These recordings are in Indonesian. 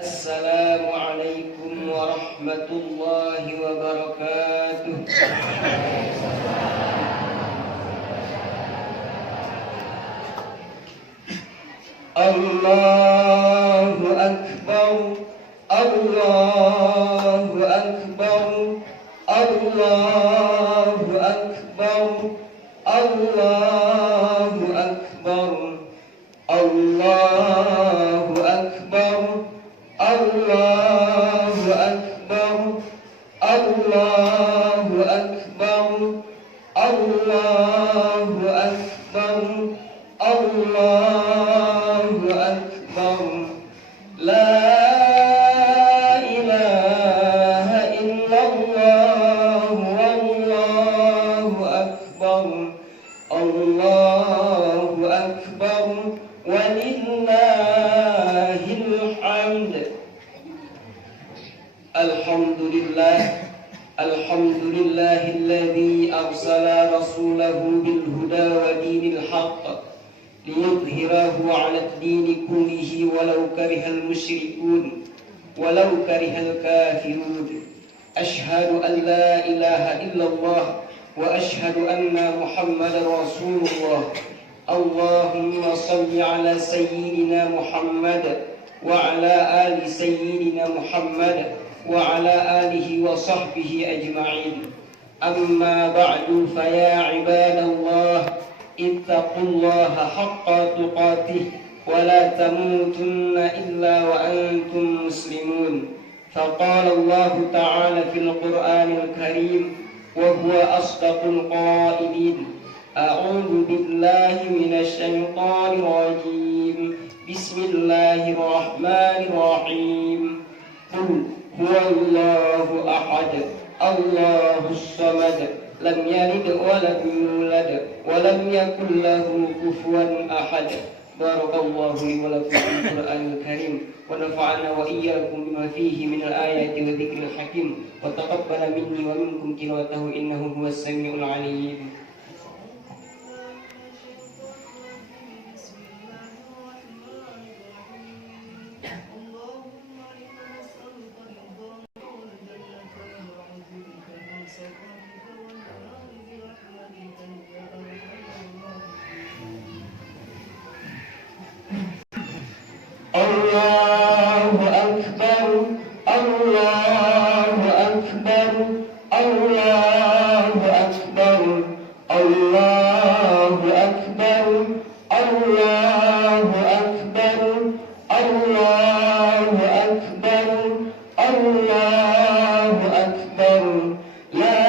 Assalamualaikum warahmatullahi wabarakatuh. Allahu Akbar, Allahu Akbar, Allahu Akbar, Allahu Akbar, Allahu Akbar, Allahu Akbar, Allahu Akbar, Allahu Akbar, Allahu Akbar. La ilaha illallah, wallahu akbar, Allahu akbar, walillahil hamd. Alhamdulillahilladzi arsala rasulahu bil huda wa dinil haqq liyudhhirahu 'ala ad-dini kullihi walau karihal musyrikun walau karihal kafirun. Ashhadu an la ilaha illallah wa ashhadu anna Muhammadar Rasulullah. Allahumma salli 'ala sayyidina Muhammad wa 'ala ali sayyidina Muhammad wa 'ala alihi wa sahbihi ajma'in. Amma ba'du, fa ya 'ibadallah ittaqullaha haqqa tuqatih wa la tamutunna illa wa antum muslimun. Faqala Allah ta'ala fil Qur'anil Karim wa huwa asdaqul qailin. A'udzu billahi minasy syaithanir rajim. Bismillahirrahmanirrahim. Qul huwallahu ahad, Allahus samad, lam yalid wa lam yulad wa lam yakul lahu kufuwan ahad. Barakallahu li wa lakum fil Qur'anil Karim wa nafa'ana wa iyyakum bima fihi min al-ayati wa dzikril hakim wa taqabbala minni wa minkum tilawatahu innahu huwas samiul alim. Allahu Akbar, Allahu Akbar, Allahu Akbar, Allahu Akbar, Allahu Akbar, Allahu Akbar, Allahu Akbar. La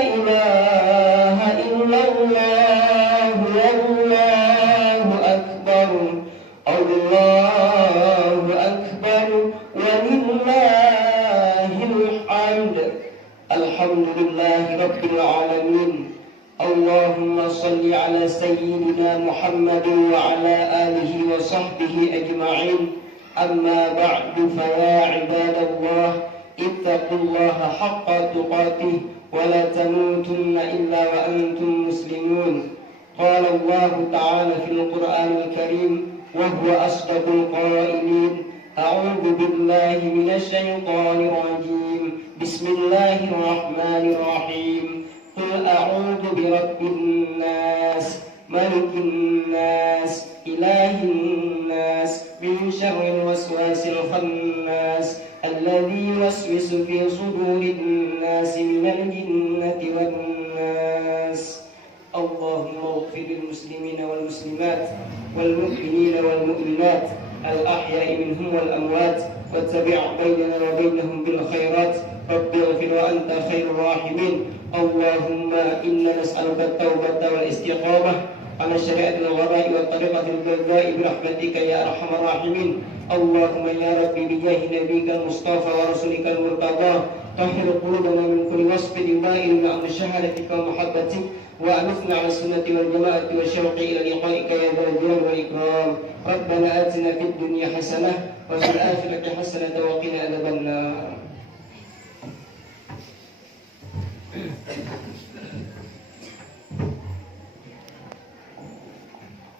ilaha illallah, wallahu akbar, Allahu akbar, walillahil hamd. Alhamdulillahi rabbil alamin. Allahumma salli ala sayyidina Muhammad wa ala alihi wa sahbihi ajma'in. Amma ba'du, fa ya ibadallah ittaqullaha haqqa tuqatih wa la tamutunna illa wa antum muslimun. Qala Allah ta'ala fil Qur'anil Karim wa huwa asdaqul qailin. A'udzu billahi minasy syaithanir rajim. Bismillahirrahmanirrahim. Qul a'udzu birabbin nas, malikin nas, ilahin nas, min syarril waswasil khannas, alladzi yuwaswisu fi sudurin nas minal jinnati wan nas. Allahumma ighfir lil muslimina wal muslimat wal mu'minina wal mu'minat al-ahya'i minhum wal amwat wattabi' bainana wa bainahum bil khairat. Rabbi ighfir wa anta khairur rahimin. Allahumma inna nas'aluka at-taubata wal istiqamah ala syari'atil ghada'i wa tariqatil jazaa'i bi rahmatika ya arhamar rahimin. Allahumma ya rabbi bi jahi nabiyyikal mustafa wa rasulikal murtada tahhir qulubana min kulli wasfin ma'in ma'a shahadatika wa mahabbatik wa anifna 'ala sunnati wal jama'ati wa syauqi ila liqa'ika ya dzal jalali wal ikram. Rabbana atina fid dunya hasanah wa fil akhirati hasanah wa qina adzabannar.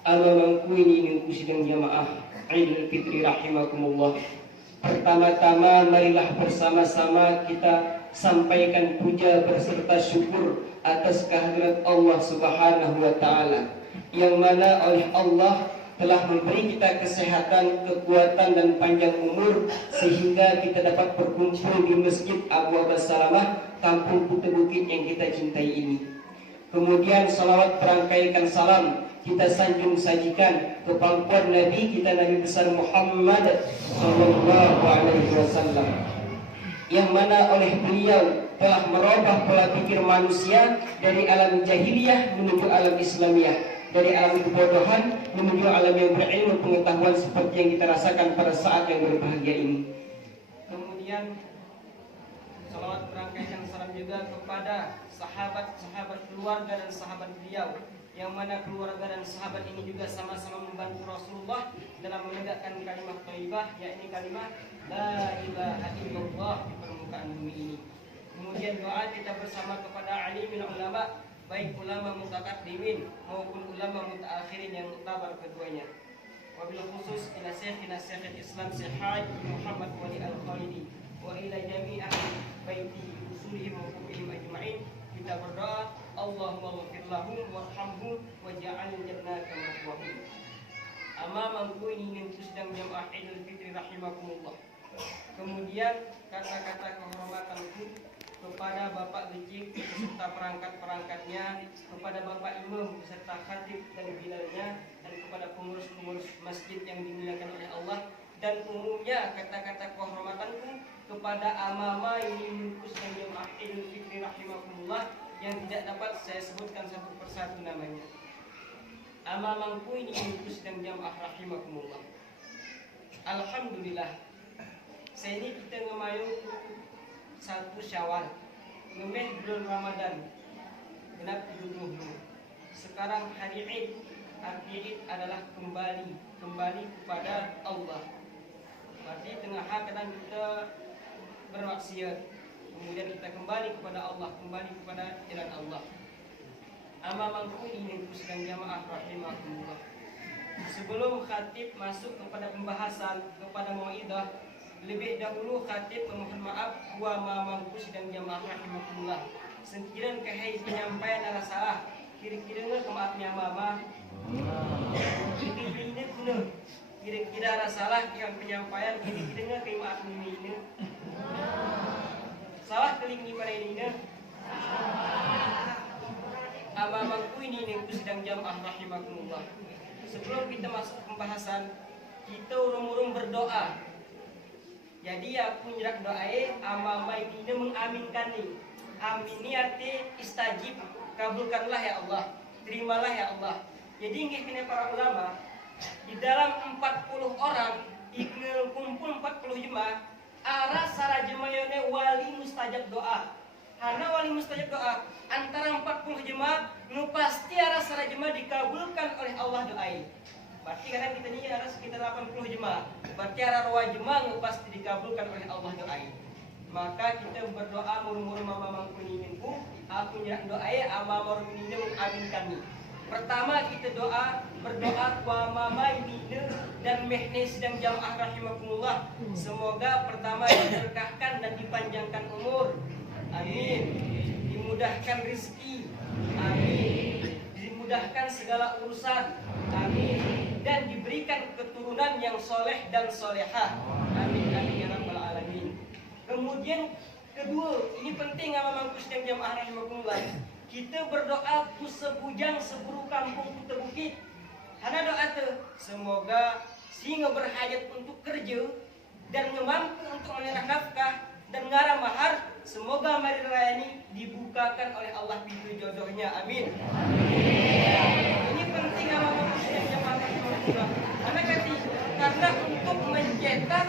Ama mangkuini min sidang jamaah Idul Fitri rahimakumullah. Pertama-tama marilah bersama-sama kita sampaikan puja berserta syukur atas kehadirat Allah Subhanahu wa taala, yang mana oleh Allah telah memberi kita kesehatan, kekuatan dan panjang umur sehingga kita dapat berkumpul di Masjid Abu Abbas Salamah, kampung Kuta Bukit yang kita cintai ini. Kemudian salawat perangkaikan salam kita sanjung sajikan ke pangkuan Nabi kita, Nabi besar Muhammad sallallahu alaihi wasallam, yang mana oleh beliau telah merubah pola pikir manusia dari alam jahiliyah menuju alam Islamiyah, dari alam kebodohan menuju alam yang berilmu pengetahuan seperti yang kita rasakan pada saat yang berbahagia ini. Kemudian salawat berangkaikan salam juga kepada sahabat-sahabat keluarga dan sahabat beliau, yang mana keluarga dan sahabat ini juga sama-sama membantu Rasulullah dalam menegakkan kalimat thayyibah, yakni kalimat la ilaha illallah di permukaan bumi ini. Kemudian doa kita bersama kepada alimin ulama, baik ulama mutaqaddimin maupun ulama mutaakhirin yang mutabar keduanya. Wabil khusus ila syekhina Syekhul Islam Syekh Haji Muhammad Wali Al-Khalidi wa ila jami' ahli baiti usulihim wa kubihim ajma'in. Kita berdoa, Allahumma ghfir lahum warhamhum waj'al jannata mathwahum. Amamam kuini min tusdam jamaah Idul Fitri rahimakumullah. Kemudian kata-kata kehormatanku kepada Bapak Lecik beserta perangkat-perangkatnya, kepada Bapak Imam beserta khatib dan bilalnya, dan kepada pengurus-pengurus masjid yang dimuliakan oleh Allah, dan umumnya kata-kata kehormatanku kepada amama ini khusus dan jamaah Idul Fitri rahimakumullah yang tidak dapat saya sebutkan satu persatu namanya. Amamangku ini khusus dan jamaah rahimakumullah. Alhamdulillah, saya ini kita ngemayu 1 Syawal, ngemeh bulan Ramadan, genap 70. Sekarang hari Id, arti Id adalah kembali kepada Allah. Berarti tengah kadang kita bermaksiat, kemudian kita kembali kepada Allah, kembali kepada jalan Allah. Amamangku ini sedang jamaah rahimakumullah. Sebelum khatib masuk kepada pembahasan, kepada mau'idah, lebih dahulu khatib memohon maaf wa mamangku sedang jamaah rahimakumullah. Sekiranya kahai penyampaian ada salah, kira-kira ke maafnya mama. Kira-kira ada salah yang penyampaian, kira-kira ke maaf ini. Salah keling pada ini. Amamangku ini sedang jamaah rahimakumullah. Sebelum kita masuk pembahasan, kita urung-urung berdoa. Jadi aku nyerak doae amamai ini mengaminkan nih. Amin ini arti istajib, kabulkanlah ya Allah, terimalah ya Allah. Jadi ngikini para ulama di dalam 40 orang ikut kumpul 40 jemaah, arah sara jemaahnya wali mustajab doa. Karena wali mustajab doa antara 40 jemaah nu pasti arah sara jemaah dikabulkan oleh Allah doai. Berarti karena kita ini ada sekitar 80 jemaah, berarti ada 2 jemaah yang pasti dikabulkan oleh Allah doai. Maka kita berdoa murmur mama mangkuniminku, aku nyerak doai ama murmini mengaminkan nih. Pertama kita berdoa wa mama ini dan mehne sedang jamaah rahimakumullah. Semoga pertama diberkahkan dan dipanjangkan umur. Amin. Dimudahkan rezeki. Amin. Dimudahkan segala urusan. Amin. Dan diberikan keturunan yang soleh dan solehah. Amin amin ya rabbal alamin. Kemudian kedua, ini penting amamangku sedang jamaah rahimakumullah. Kita berdoa ku sebujang seburu kampung Kuta Bukit. Karena doa tu semoga singa berhajat untuk kerja dan mampu untuk menerima nafkah dan ngarah mahar. Semoga mari raya ini dibukakan oleh Allah pintu jodohnya. Amin. Ini penting amamangku sedang jamaah rahimakumullah. Karena untuk mencetak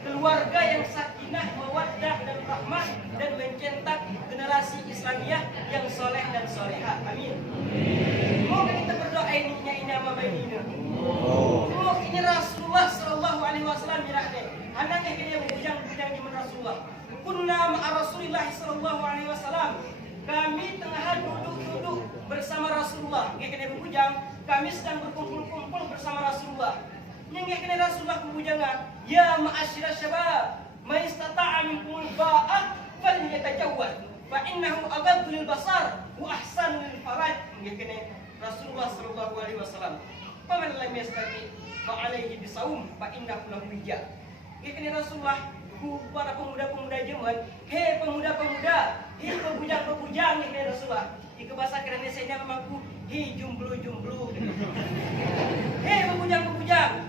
keluarga yang sakinah, mawaddah dan rahmah, dan mencetak generasi Islamiyah yang soleh dan solehah. Amin. Semoga kita berdoa ini nama bainina. Semoga ini Rasulullah sallallahu alaihi wasallam dirade. Anaknya dia bujang-bujang di Rasulullah. Kunna ma'a Rasulillah sallallahu alaihi wasallam. Kami tengah duduk-duduk bersama Rasulullah. Dia bujang, kami sedang berkumpul-kumpul bersama Rasulullah. Nyengge kena Rasulullah kubujangan, ya ma'asyiral syabab, man istata'a minkumul ba'ah falyatajawwaz, fa innahu aghaddu lil basar wa ahsanu lil faraj. Nyengge kena Rasulullah sallallahu alaihi wasallam. Faman lam yastati fa alaihi bisawm fa innahu lahu wija. Nyengge kena Rasulullah ku para pemuda-pemuda zaman, hei pemuda-pemuda, hei pebujang-pebujang nyengge kena Rasulullah. Ika bahasa kerennya saya mamaku, hei jumblu-jumblu. Hei bebujang-bebujang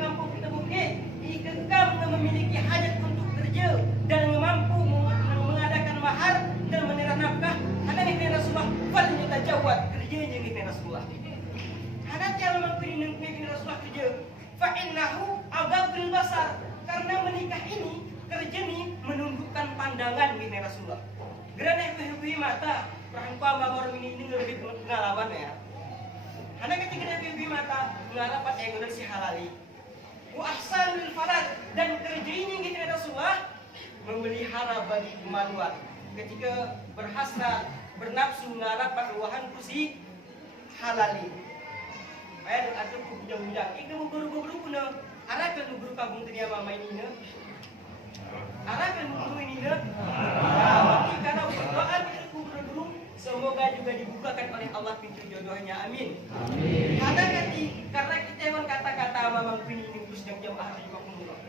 kampung kita bukit, ika kamu memiliki hajat untuk kerja dan mampu mengadakan mahar dan menerima nafkah. Ada nih Rasulullah, fal yatajawwad kerjanya nih Rasulullah. Ada cara mempunyai nih Rasulullah kerja. Fa innahu aghaddul basar, karena menikah ini kerja nih menundukkan pandangan nih Rasulullah. Gerana ibu mata, rahimpa mamor ini lebih pengalaman ya. Karena ketika Nabi mata ngarapat yang si halali, wa ahsanul farad, dan kerja ini kita Rasulullah memelihara bagi kemaluan. Ketika berhasrat, bernafsu ngarapat ruahan kursi halali. Ayat atau bujang-bujang, ikamu guru-guru kuna, arakan guru kabung teriak mama ini ne. Arakan guru ini ne. Karena berdoa kita guru-guru, semoga juga dibukakan oleh Allah pintu jodohnya, amin. Karena kita emang kata-kata mamang inikus yang jauh ahli makumullah.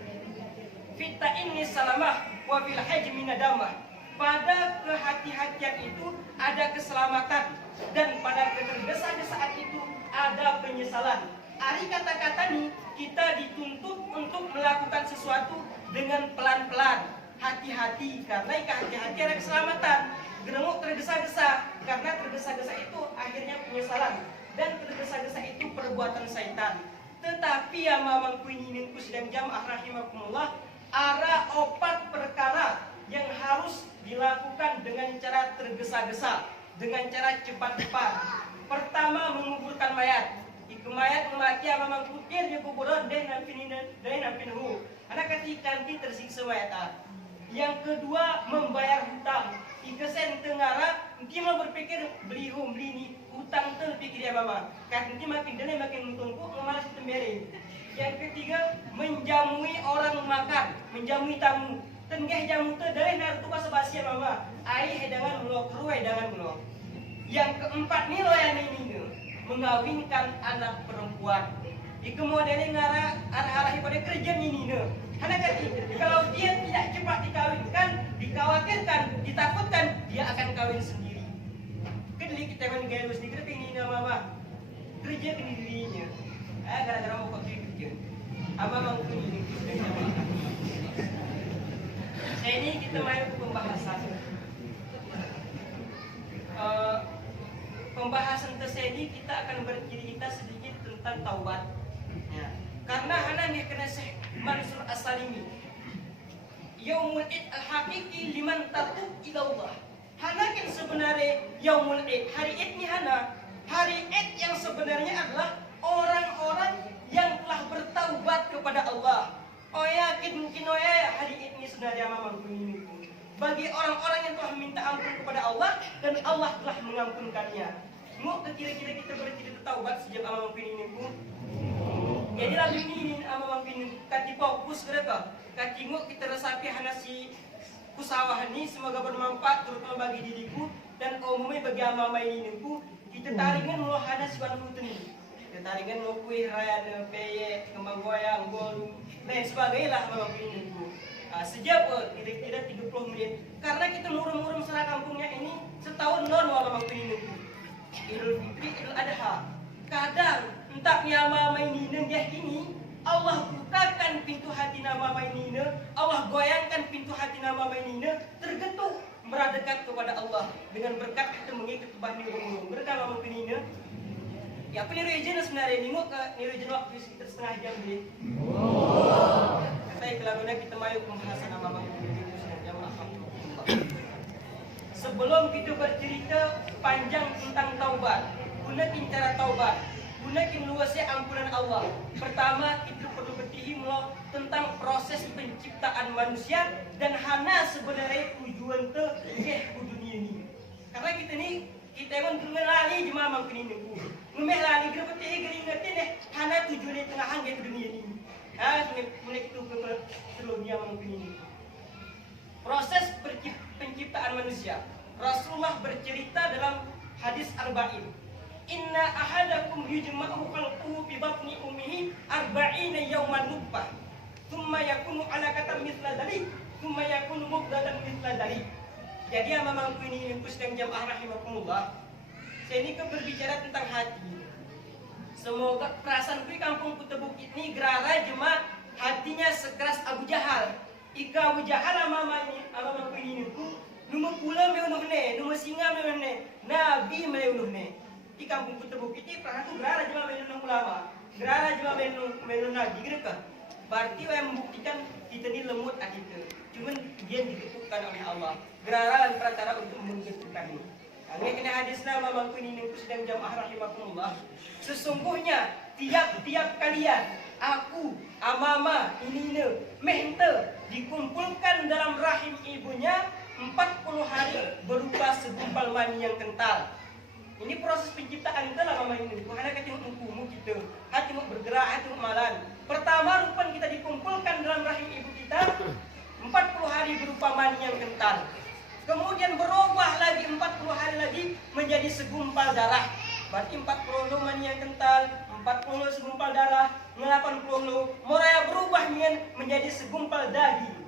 Fitta ini salamah wa fil haji minadamah. Pada kehati-hatian itu ada keselamatan, dan pada ketergesa-gesaan itu ada penyesalan. Ari kata-kata nih kita dituntut untuk melakukan sesuatu dengan pelan-pelan, hati-hati, karena hati-hati ada keselamatan. Geremuk tergesa-gesa, karena tergesa-gesa itu akhirnya penyesalan, dan tergesa-gesa itu perbuatan syaitan. Tetapi ya mamang kuininku sedang jamaah rahimakumullah, ada opat perkara yang harus dilakukan dengan cara tergesa-gesa, dengan cara cepat-cepat. Pertama, menguburkan mayat. Iku mayat mati mamang kukir di kuburan dan nampinhu. Anak ketika nanti tersiksa mayat. Yang kedua, membayar hutang. Ika sen tengara, nanti mau berpikir beli home beli ni hutang tu pikir dia mama. Kan nanti makin dene makin untungku, malas tembere. Yang ketiga, menjamui orang makan, menjamui tamu. Tenggeh jamu tu dari nartu pas basi mama. Ai hedangan mulo keru hedangan mulo. Yang keempat ni lo yang ini mengawinkan anak perempuan. Ika modelnya ngara arah-arahi pada kerja ini ne. Karena kalau dia tidak cepat dikawinkan, dikhawatirkan, ditakutkan, dia akan kawin sendiri. Kedeli kita kan gaya lu sedikit ini nama mama kerja ke dirinya. Gara-gara mau pakai kerja. Ama mampu ini. Saya ini kita main ke pembahasan. Pembahasan tersebut kita akan bercerita sedikit tentang taubat. Ya. Karena anak ni kena Syekh Mansur As-Salimi. Yaumul Id al-Haqiqi liman tatub ila Allah. Hana kan sebenarnya Yaumul Id, hari Id ni hana. Hari Id yang sebenarnya adalah orang-orang yang telah bertaubat kepada Allah. Oh yakin mungkin hari Id ni sebenarnya mamang ini. Bagi orang-orang yang telah minta ampun kepada Allah dan Allah telah mengampunkannya. Mau kira-kira kita bercerita taubat sejak mamang ini pun. Jadi lalu ini ama mampin kati fokus mereka. Kati ngok kita resapi hanasi kusawah ini semoga bermanfaat terutama bagi diriku dan umumnya bagi ama ini ku. Kita taringan mau hanasi banu ini. Kita taringan mau kuih raya peye kembang goyang bolu dan sebagainya lah ama ini ku. Sejak kira-kira 30 menit karena kita murung-murung masalah kampungnya ini setahun non ama ini ku. Idul Fitri, Idul Adha. Kadang entah mama mainina dia ini Allah bukakan pintu hati nama mainina, Allah goyangkan pintu hati nama mainina tergetuk meradekat kepada Allah dengan berkat kita mengikut bahni umum. Mereka mama mainina. Ya apa niru aja sebenarnya ni ke niru aja waktu sekitar setengah jam deh. Kata kelaguna kita mayu pembahasan nama mainina jam sebelum kita bercerita panjang tentang taubat, gunakan cara taubat. Gunakan luasnya ampunan Allah. Pertama, kita perlu bertihi tentang proses penciptaan manusia dan hana sebenarnya tujuan dunia ini. Karena kita ni kita pun mengenali jemaah mangkini niku. Ngumeh lali gerak peti gering ngerti deh. Hana tujuan di tengah hangga dunia ini. Mulai itu ke dunia mungkin ini. Proses penciptaan manusia. Rasulullah bercerita dalam hadis Arba'in. Inna ahadakum yujma'u khalquhu fi batni ummihi arba'ina yawman nutfah. Thumma yakunu 'alaqatan mithla dzalik, thumma yakunu mudghatan mithla dzalik. Jadi mamangku ini sedang jamaah rahimakumullah. Saya ini berbicara tentang hati. Semoga perasaanku di kampung Kutebuk ini gerara jemaah hatinya sekeras Abu Jahal. Ika Abu Jahal mamangku ini Numa pula meunuhne, numa singa meunuhne, nabi meunuhne. Di kampung Kutebuk itu perhatu gerara jemaah meunuh ulama, gerara jemaah meunuh nabi gitu kan. Berarti yang membuktikan kita ini lemut itu. Cuman dia diketukkan oleh Allah. Gerara perantara untuk mengetukkan ini. Ini kena hadisnya mamangku ini sedang jamaah rahimakumullah. Sesungguhnya tiap-tiap kalian, aku, amama, ini mente dikumpulkan dalam rahim ibunya 40 hari berupa segumpal mani yang kental. Ini proses penciptaan kita lah mama ini. Karena kita tengok kita, hati mau bergerak, hati mau malan. Pertama rupan kita dikumpulkan dalam rahim ibu kita 40 hari berupa mani yang kental. Kemudian berubah lagi 40 hari lagi menjadi segumpal darah. Berarti 40 mani yang kental, 40 segumpal darah, 80 moraya berubah menjadi segumpal daging.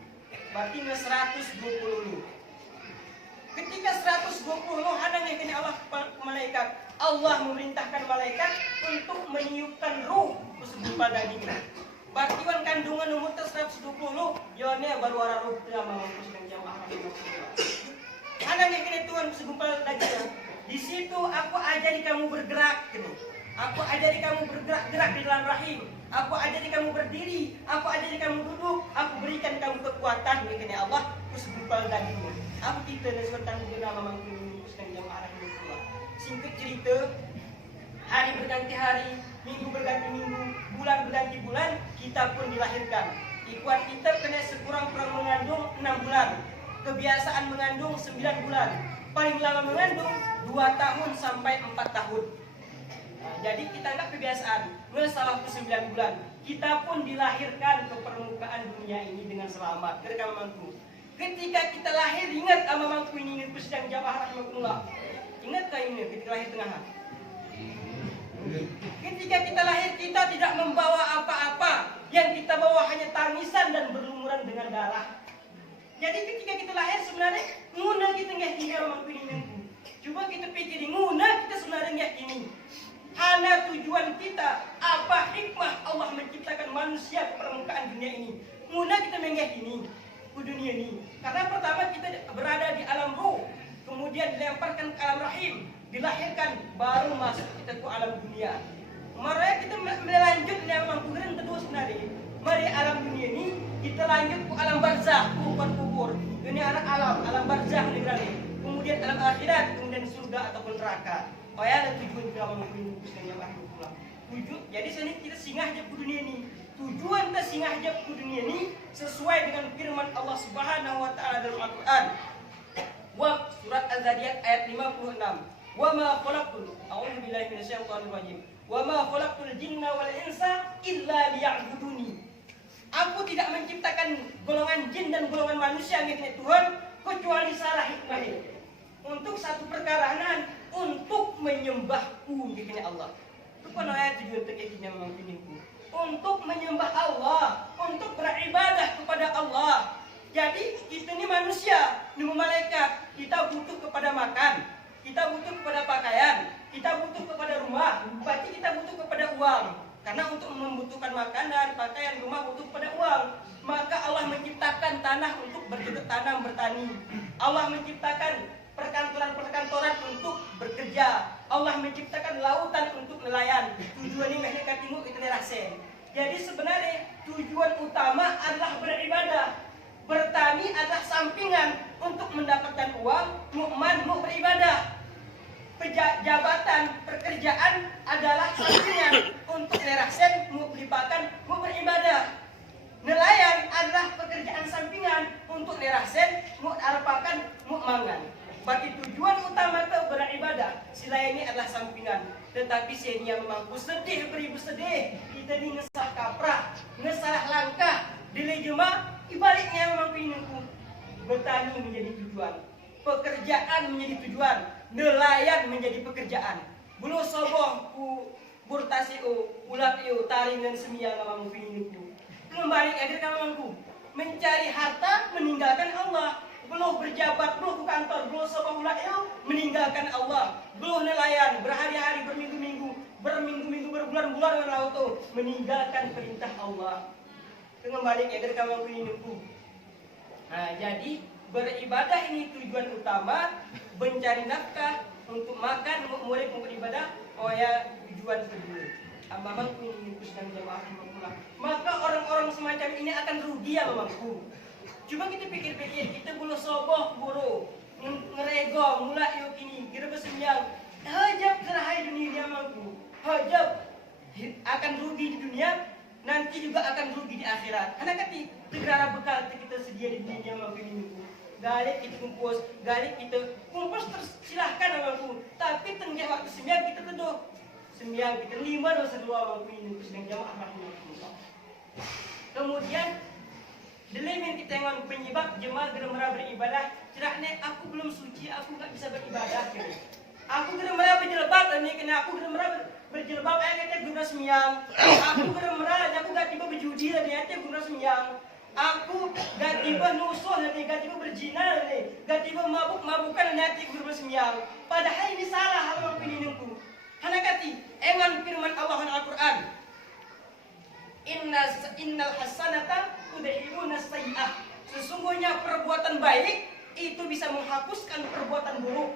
Berarti 120. Ketika 120 ada yang kena Allah malaikat. Allah memerintahkan malaikat untuk meniupkan ruh ke segumpal daging. Berarti wan kandungan umur 120, yone baru ara ruh dalam mampus dan jamaah. Ada yang kena tuan segumpal daging. Di situ aku ajari kamu bergerak, gitu. Aku ajari kamu bergerak-gerak di dalam rahim. Aku ajari kamu berdiri. Aku ajari kamu duduk. Aku berikan kamu kekuatan, ya Allah. Ku segumpal dagingmu. Aku kita nasibkan nama mangkuni dan jamaah rahimahullah. Singkat cerita, hari berganti hari, minggu berganti minggu, bulan berganti bulan, kita pun dilahirkan. Ikuan kita kena sekurang-kurang mengandung 6 bulan. Kebiasaan mengandung 9 bulan. Paling lama mengandung 2 tahun sampai 4 tahun. Nah, jadi kita enggak kebiasaan. Salah 9 bulan. Kita pun dilahirkan ke permukaan dunia ini dengan selamat. Kerekam mampu. Ketika kita lahir, ingat sama mampu ini sedang jamaah rahimahullah. Ingat tak ini ketika lahir tengah? Ketika kita lahir, kita tidak membawa apa-apa. Yang kita bawa hanya tangisan dan berlumuran dengan darah. Jadi ketika kita lahir sebenarnya nguna kita nggak tinggal mampu ini. Coba kita pikir nguna kita sebenarnya nggak ini. Hana tujuan kita, apa hikmah Allah menciptakan manusia ke permukaan dunia ini. Nguna kita menggah ini, ke dunia ini. Karena pertama kita berada di alam ruh, kemudian dilemparkan ke alam rahim, dilahirkan, baru masuk kita ke alam dunia. Mari kita melanjut yang mampu keren terus sebenarnya. Mari alam dunia ini kita lanjut ke alam barzah, kubur. Ini alam barzah negara. Kemudian alam akhirat, kemudian surga ataupun neraka. Oh ya, ada tujuan kita memilih yang Allah. Jadi sini kita singgah aja ke dunia ini. Tujuan kita singgah aja ke dunia ini sesuai dengan firman Allah Subhanahu wa taala dalam Al-Qur'an. Wa surat Az-Zariyat ayat 56. Wa ma khalaqtul a'udzu billahi minasyaitonir rajim. Wa ma khalaqtul jinna wal insa illa liya'buduni. Aku tidak menciptakan golongan jin dan golongan manusia milik Tuhan kecuali salah hikmahnya. Untuk satu perkara untuk menyembahku gitu Allah. Itu kan ayat tujuan terkeknya memang ini. Untuk menyembah Allah, untuk beribadah kepada Allah. Jadi kita ini manusia, ini malaikat, kita butuh kepada makan, kita butuh kepada pakaian, kita butuh kepada rumah, berarti kita butuh kepada uang. Karena untuk membutuhkan makanan, pakaian, rumah butuh kepada uang. Maka Allah menciptakan tanah untuk bercocok tanam, bertani. Allah menciptakan perkantoran untuk bekerja. Allah menciptakan lautan untuk nelayan. Tujuannya mereka timur itu nerasen. Jadi sebenarnya tujuan utama adalah beribadah. Bertani adalah sampingan untuk mendapatkan uang. Mukman mau beribadah. Jabatan pekerjaan adalah sampingan untuk nerasen mau belipakan mau beribadah. Nelayan adalah pekerjaan sampingan untuk nerasen mau arapakan mau mangan. Bagi tujuan utama itu beribadah, selain ini adalah sampingan. Tetapi senia mampu sedih beribu sedih. Kita ni ngesal kaprah, ngesalah langkah. Dile jema, ibaliknya mampu ininku. Bertani menjadi tujuan, pekerjaan menjadi tujuan, nelayan menjadi pekerjaan. Bulu soboh ku burtasi ulap taringan semia mampu ininku. Kembali agar kamu mencari harta meninggalkan Allah. Belum berjabat, belum ke kantor, belum soboh ulap meninggalkan Allah. Belum nelayan, berhari-hari, berminggu-minggu, berbulan-bulan dengan laut meninggalkan perintah Allah. Kembali agar kamu ininku. Nah, jadi beribadah ini tujuan utama, mencari nafkah untuk makan, murid untuk ibadah, ya tujuan kedua. Memang ini dan jamaah pula. Maka orang-orang semacam ini akan rugi ya mampu. Coba kita pikir-pikir, kita bulu soboh buru, ngerego, mulai yuk ini, kira bersenyang, hajab kerahai dunia mampu, hajab akan rugi di dunia. Nanti juga akan rugi di akhirat. Karena kati segera bekal kita sedia di dunia mampu ini. Galik kita kumpus terus silahkan mampu. Tapi tengah waktu sembiang kita teduh. Sembiang kita 5 dosa 2 mampu ini sedang jamaah rahimahullah. Kemudian delemin kita yang penyebab jemaah geremera beribadah. Ceraknya aku belum suci, aku nggak bisa beribadah. Aku geremera berjilbab dan ini kena aku geremera berjilbab ayatnya guna sembiang. Aku geremera aku gak tiba berjudi dan ayatnya guna sembiang. Aku gak tiba nusuh dan gak tiba berzina dan gak tiba mabuk-mabukan dan ayatnya guna sembiang. Padahal ini salah hal yang pininku. Hana kati eman firman Allah dalam Al-Quran. Innal hasanata tudhibuna sayyi'ah. Sesungguhnya perbuatan baik itu bisa menghapuskan perbuatan buruk.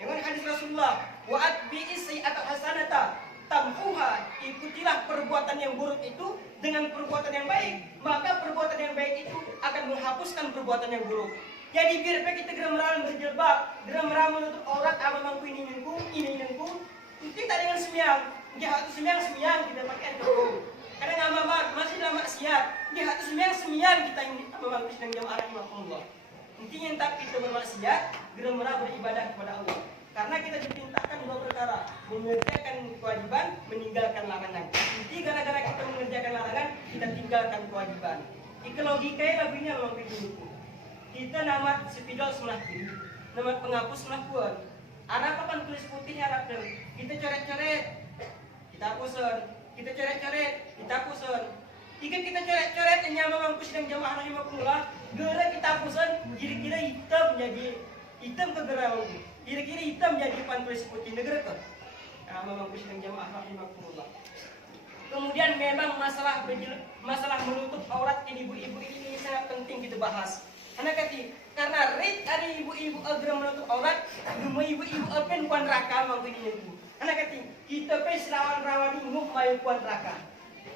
Dengan hadis Rasulullah, wa atbi'i sayyi'atal hasanata tamhuha, ikutilah perbuatan yang buruk itu dengan perbuatan yang baik, maka perbuatan yang baik itu akan menghapuskan perbuatan yang buruk. Jadi biar kita geremera berjilbab, geremera menutup aurat apa mampu ini nengku, kita dengan sembiang, jahat sembiang kita pakai itu. Karena nama masih dalam maksiat, jahat sembiang kita ini memang sedang jamaah rahimahullah. Intinya tak kita bermaksiat, geremera beribadah kepada Allah. Karena kita diperintahkan 2 perkara, mengerjakan kewajiban, meninggalkan larangan. Jadi gara-gara kita mengerjakan larangan, kita tinggalkan kewajiban. Ika logikanya lagunya memang begitu. Kita nama spidol sebelah kiri, nama penghapus sebelah kanan. Arah papan tulis putih harap dong. Kita coret-coret, kita hapusan. Kita coret-coret, kita hapusan. Jika kita coret-coret yang mampu sedang jamaah rahimahullah, gerak kita hapusan, kira-kira hitam jadi hitam ke gerak. Kira-kira hitam jadi papan tulis putih negara ke. Nah, mampu sedang jamaah rahimahullah. Kemudian memang masalah menutup aurat ibu-ibu ini sangat penting kita bahas. Karena rit ada ibu-ibu agar menutup aurat, cuma ibu-ibu apen kuan raka mampu ini ibu. Kita pe selawan-rawani muk mayu kuan raka.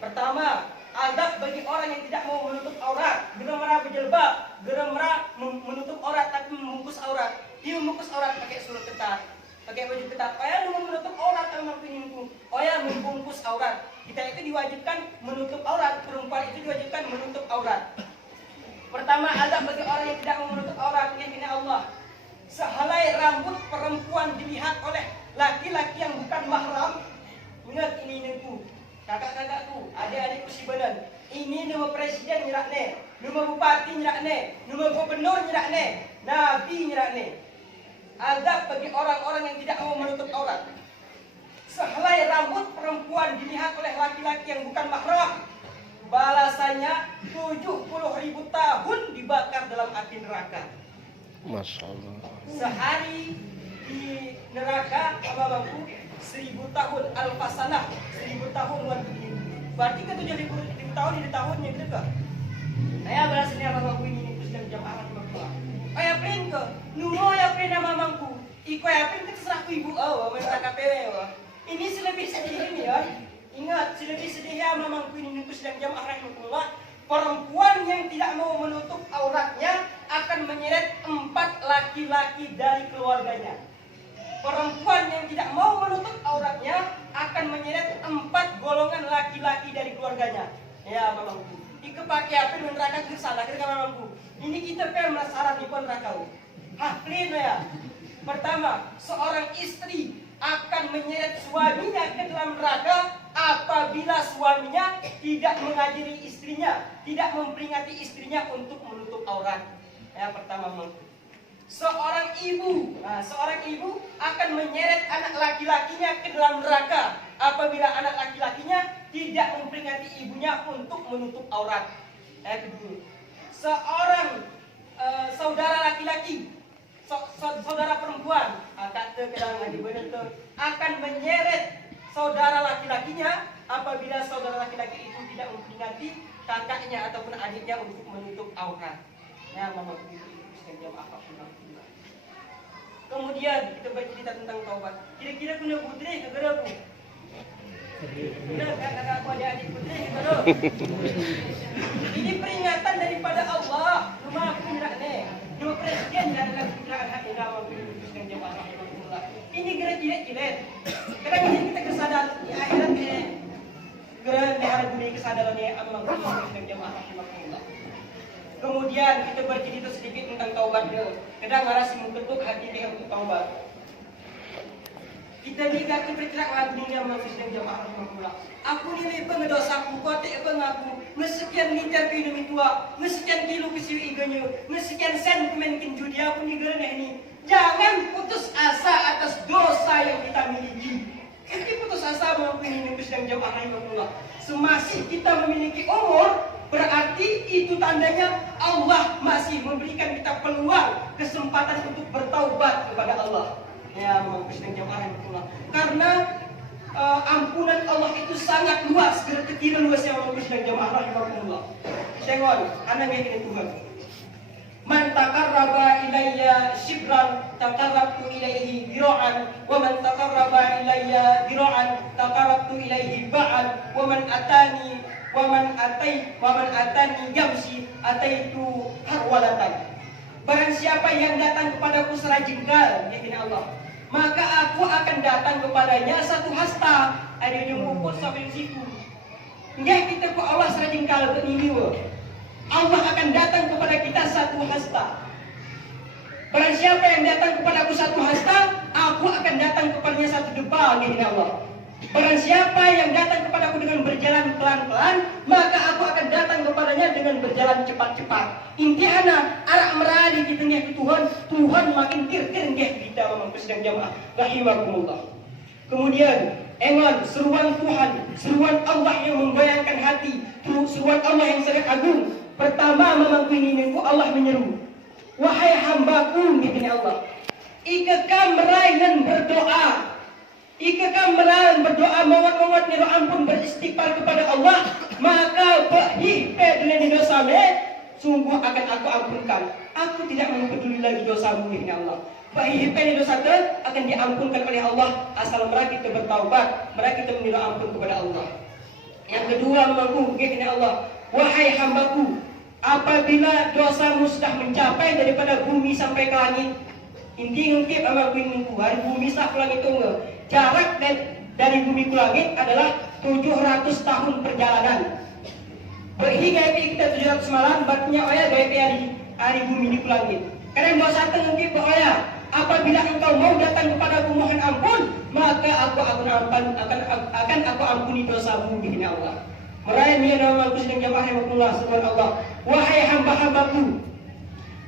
Pertama, adab bagi orang yang tidak mau menutup aurat, geremera berjilbab, geremera menutup aurat tapi membungkus aurat. Dia membungkus aurat pakai surut ketat, pakai baju ketat. Oya mau menutup aurat kalau mampu ini ibu. Oya membungkus aurat. Kita itu diwajibkan menutup aurat, perempuan itu diwajibkan menutup aurat. Pertama, adab bagi orang yang tidak mau menutup aurat, yakni Allah. Sehelai rambut perempuan dilihat oleh laki-laki yang bukan mahram. Ingat ini nengku, kakak-kakakku, adik-adikku si badan. Ini nama presiden nyirakne, nama bupati nyirakne, nama gubernur nyirakne, nabi nyirakne. Adab bagi orang-orang yang tidak mau menutup aurat. Sehelai rambut perempuan dilihat oleh laki-laki yang bukan mahram, balasannya 70.000 tahun dibakar dalam api neraka. Masya Allah. Sehari di neraka abang-abangku 1000 tahun al-fasanah, 1000 tahun waktu ini. Berarti ke 70.000 tahun di tahunnya gitu ke? Saya balasnya abang-abangku ini sedang jamaah rahimahullah. Ayah pin ke, nuno ayah pin nama abangku. Iko ayah pin ke terserah ibu awal neraka PW. Ini selebih sedih ini ya. Ingat, selebih sedihnya mamangku ini nunggu sedang jamaah rahimahullah. Perempuan yang tidak mau menutup auratnya akan menyeret 4 laki-laki dari keluarganya. Perempuan yang tidak mau menutup auratnya akan menyeret 4 golongan laki-laki dari keluarganya. Ya mamangku. Ika pakai apa neraka ke sana ke mamangku. Ini kita pengen merasakan di neraka. Haklin ya. Pertama, seorang istri akan menyeret suaminya ke dalam neraka apabila suaminya tidak mengajari istrinya, tidak memperingati istrinya untuk menutup aurat. Yang pertama, seorang ibu akan menyeret anak laki-lakinya ke dalam neraka apabila anak laki-lakinya tidak memperingati ibunya untuk menutup aurat. Yang kedua, seorang saudara laki-laki, saudara perempuan, kata kadang lagi benar akan menyeret saudara laki-lakinya apabila saudara laki-laki itu tidak memperingati kakaknya ataupun adiknya untuk menutup aurat. Ya, mama begitu jamaah. Kemudian kita bercerita tentang taubat. Kira-kira punya putri ke geraku? Benar kan kakak aku adik putri ke geraku? Ini peringatan daripada Allah. Rumah aku tidak nih. Dua presiden yang adalah putraan hati nama dan jamaah. Ini gerak jilet-jilet. Kadang ini kita kesadaran di akhirat gerak di hari bumi kesadarannya Allah dan jamaah. Kemudian kita bercerita sedikit tentang taubat dulu. Kadang marah si mengketuk hati dia untuk taubat. Kita nikah kita bercerak lagu yang masih dan jamaah rahmatullah. Aku ni lepas ngedosaku, kau tak pengaku. Ngesekian liter ke minum tua, ngesekian kilo ke siu iganya, ngesekian sen ke menkin judi aku ni gerah ni. Jangan putus asa atas dosa yang kita miliki. Kita putus asa mengampuni nubis dan jamaah rahmatullah. Semasih kita memiliki umur, berarti itu tandanya Allah masih memberikan kita peluang, kesempatan untuk bertaubat kepada Allah. Ya, mampus dan jamaah rahmatullah. Karena ampunan Allah itu sangat luas, kira luas yang mampus dan jamaah rahmatullah. Tengok, anak yang ini Tuhan. Man taqarraba ilayya shibran taqarrabtu ilaihi dira'an wa man taqarraba ilayya dira'an taqarrabtu ilaihi ba'an wa man atani yamsi ataitu harwalatan. Barang siapa yang datang kepadaku serajengkal, yakni Allah, maka aku akan datang kepadanya satu hasta. Ada yang mengukur sampai siku. Enggak kita ku Allah serajengkal ke ini. Allah akan datang kepada kita satu hasta. Barang siapa yang datang kepadaku satu hasta, aku akan datang kepadanya satu depa, yakni Allah. Barang siapa yang datang kepadaku dengan berjalan pelan-pelan, maka aku akan datang kepadanya dengan berjalan cepat-cepat. Intiana arak meradi di tengah Tuhan makin kir-kir kita memampus dan jamaah rahimakumullah. Kemudian seruan Tuhan, seruan Allah yang membayangkan hati, seruan Allah yang sangat agung. Pertama memangkini Allah menyeru, wahai hambaku, yakni Allah, ikekam merainan berdoa. Ikekam melayan berdoa mawat-mawat niro ampun beristighfar kepada Allah, maka bahih dengan dosa-mu sungguh akan aku ampunkan. Aku tidak peduli lagi dosamu, ya Allah. Bahih dosa itu akan diampunkan oleh Allah asal mereka kita bertaubat, mereka kita meniro ampun kepada Allah. Yang kedua mengaku, ya Allah, wahai hambaku, apabila dosamu sudah mencapai daripada bumi sampai ke langit, inti ngungkip sama kuingku hari bumi sampai langit itu enggak. Jarak dari bumi ke langit adalah 700 tahun perjalanan. Berarti GP kita 700 malam, berarti oya GP hari bumi di langit. Karena dosa ngungkip oya, apabila engkau mau datang kepada mohon ampun, maka aku akan aku ampuni dosamu, bikin Allah. Meraih nama aku sedang jamaah Allah subhanahu Allah. Wahai hamba-hambaku,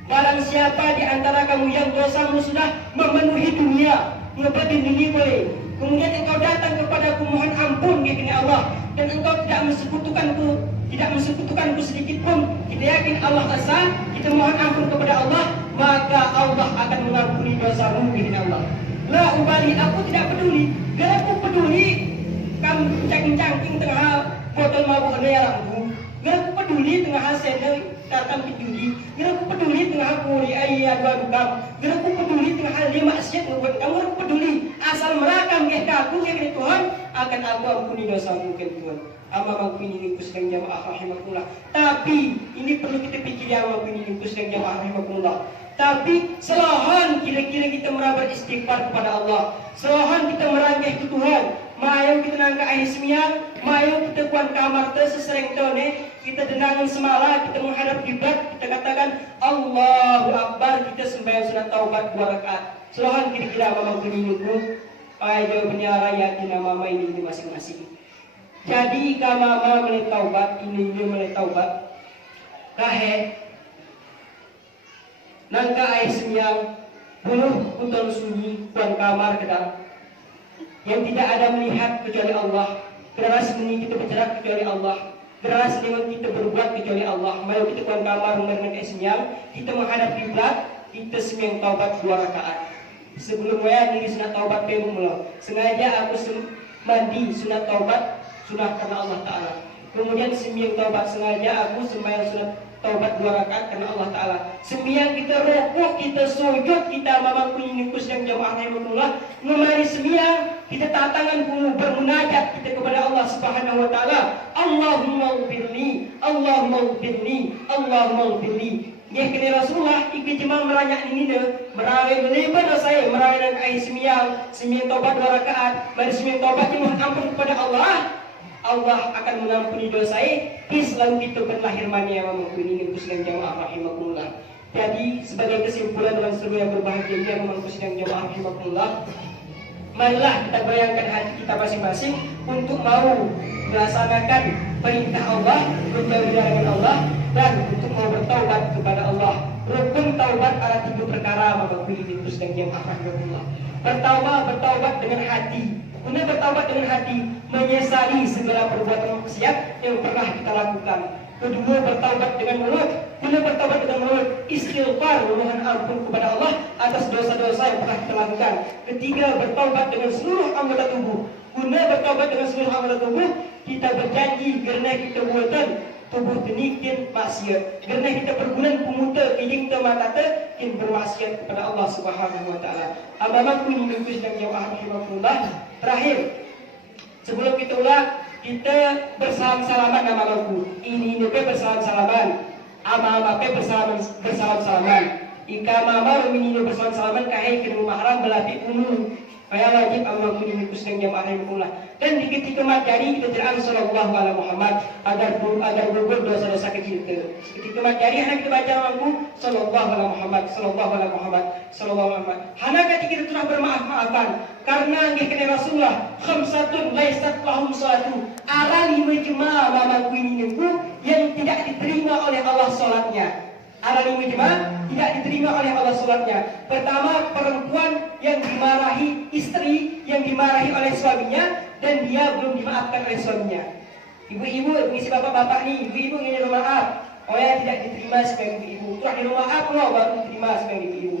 barang siapa di antara kamu yang dosamu sudah memenuhi dunia, ngebadin dunia boleh, kemudian engkau datang kepadaku mohon ampun, yakni Allah, dan engkau tidak mensekutukanku sedikit pun, kita yakin Allah asa, kita mohon ampun kepada Allah, maka Allah akan mengampuni dosamu, yakni Allah. La ubali, aku tidak peduli, gak aku peduli kamu cangking-cangking tengah botol mabuk nerangku, gak aku peduli tengah hasil datang ke judi, gak aku peduli tengah kuri ayah dua dukam, gak aku peduli tengah hal lima asyik membuat kamu, aku peduli asal merakam aku yakni Tuhan akan aku ampuni dosamu, kan Tuhan. Ama mampuni nikus dan jamaah rahimahullah. Tapi ini perlu kita pikir ya, mampuni nikus dan jamaah rahimahullah. Tapi selahan kira-kira kita meraba istighfar kepada Allah, selahan kita merangkeh ke Tuhan, mayang kita nangka air semiyang, mayang kita kuan kamar sesering tone, kita denangan semala, kita menghadap kiblat, kita katakan Allahu Akbar, kita sembahyang sunat taubat 2 rakaat. Selahan kira-kira mampuni nikus Pada benyara yatina mama ini masing-masing. Jadi mama mulai taubat, ini mulai taubat. Kahe nangka air semyang penuh utang sunyi tuan kamar kedang. Yang tidak ada melihat kecuali Allah. Keras ini kita bergerak kecuali Allah. Keras dengan kita berbuat kecuali Allah. Mari kita tuan kamar mengenai semyang, kita menghadap kiblat, kita semyang taubat 2 rakaat. Sebelum diri sunat taubat pemu mula. Sengaja aku mandi sunat taubat sunat karena Allah Ta'ala. Kemudian sembiang taubat sengaja aku sembahyang sunat taubat 2 rakaat karena Allah Ta'ala. Sembiang kita rukuk, kita sujud, kita mamang punya yang jamaah rahimahullah. Memari sembiang kita tangan pun bermunajat kita kepada Allah Subhanahu Wa Ta'ala. Allahumma ghfirli, Allahumma ghfirli, Allahumma ghfirli. Ya kena Rasulullah ikut jemaah meranyak ini merawai melebar saya merawai dan air sembiang taubat 2 rakaat. Mari sembiang taubat mohon ampun kepada Allah. Allah akan mengampuni dosa Islam kita berlahir mania mengampuni muslim jamaah rahimahullah. Jadi sebagai kesimpulan dengan seluruh yang berbahagia muslim jamaah rahimahullah, marilah kita bayangkan hati kita masing-masing untuk mau melaksanakan perintah Allah, menjauhi larangan Allah, dan untuk mau bertaubat kepada Allah. Rukun taubat ada 3 perkara mengampuni muslim jamaah rahimahullah. Pertama, bertaubat dengan hati. Guna bertaubat dengan hati, menyesali segala perbuatan maksiat yang pernah kita lakukan. Kedua, bertaubat dengan mulut. Guna bertaubat dengan mulut, istighfar, memohon ampun kepada Allah atas dosa-dosa yang pernah kita lakukan. Ketiga, bertaubat dengan seluruh anggota tubuh. Guna bertaubat dengan seluruh anggota tubuh, kita berjanji kerana kita buatan tubuh tenikin maksiat. Kerana kita bergunan pemuta iling ke mata kin bermaksiat kepada Allah Subhanahu Wa Taala. Abang pun mengikuti dan jamaah rahimahullah. Terakhir, sebelum kita ulang, kita bersalam-salaman nama aku. Ini bersalam-salaman. Ama-ama bersalam-salaman. Ika mama ini bersalam-salaman kahai kena mahram belati umum. Kaya wajib Allah punya kusnang jamaah rahimahullah. Dan di ketika matahari kita terang sallallahu alaihi Muhammad agar gugur dosa-dosa kecil kita. Ketika matahari hanya kita baca aku sallallahu alaihi Muhammad sallallahu alaihi Muhammad sallallahu alaihi Muhammad. Hanya ketika kita telah bermaaf-maafan karena ngikene Rasulullah khamsatun laisat lahum salatu. Ada 5 jemaah mamaku ini yang tidak diterima oleh Allah salatnya. Ada 5 jemaah tidak diterima oleh Allah salatnya. Pertama, perempuan yang dimarahi istri yang dimarahi oleh suaminya dan dia belum dimaafkan oleh suaminya. Ibu-ibu, mengisi bapak-bapak nih, ibu-ibu ingin rumah maaf. Oh ya, tidak diterima sebagai ibu-ibu. Telah di rumah maaf, baru diterima sebagai ibu-ibu.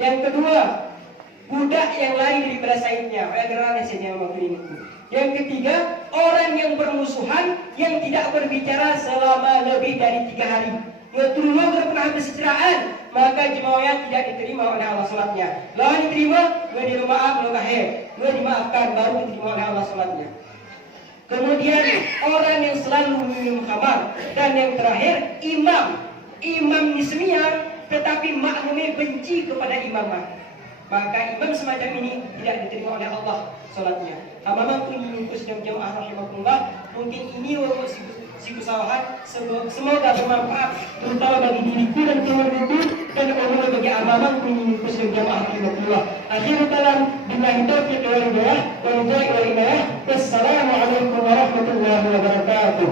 Yang kedua, budak yang lari daripada saidnya. Oh ya, kerana saidnya memaafkan ibu. Yang ketiga, orang yang bermusuhan yang tidak berbicara selama lebih dari 3 hari. Ngetulung pernah bersejarahan, maka jemaah tidak diterima oleh Allah salatnya. Lawan diterima, gue di rumah lo kahir, gue dimaafkan baru diterima oleh Allah salatnya. Kemudian orang yang selalu minum khamar dan yang terakhir imam nismiyah tetapi makmumnya benci kepada imamah. Maka imam semacam ini tidak diterima oleh Allah salatnya. Amamang punya yang jemaah rahimahullah, mungkin ini kesalahan semoga bermanfaat terutama bagi diriku dan keluargaku dan umumnya bagi amamang pengikut yang jamaah rahimahullah. Akhir kalam billahi taufiq wal hidayah wal hidayah. Wassalamualaikum warahmatullahi wabarakatuh.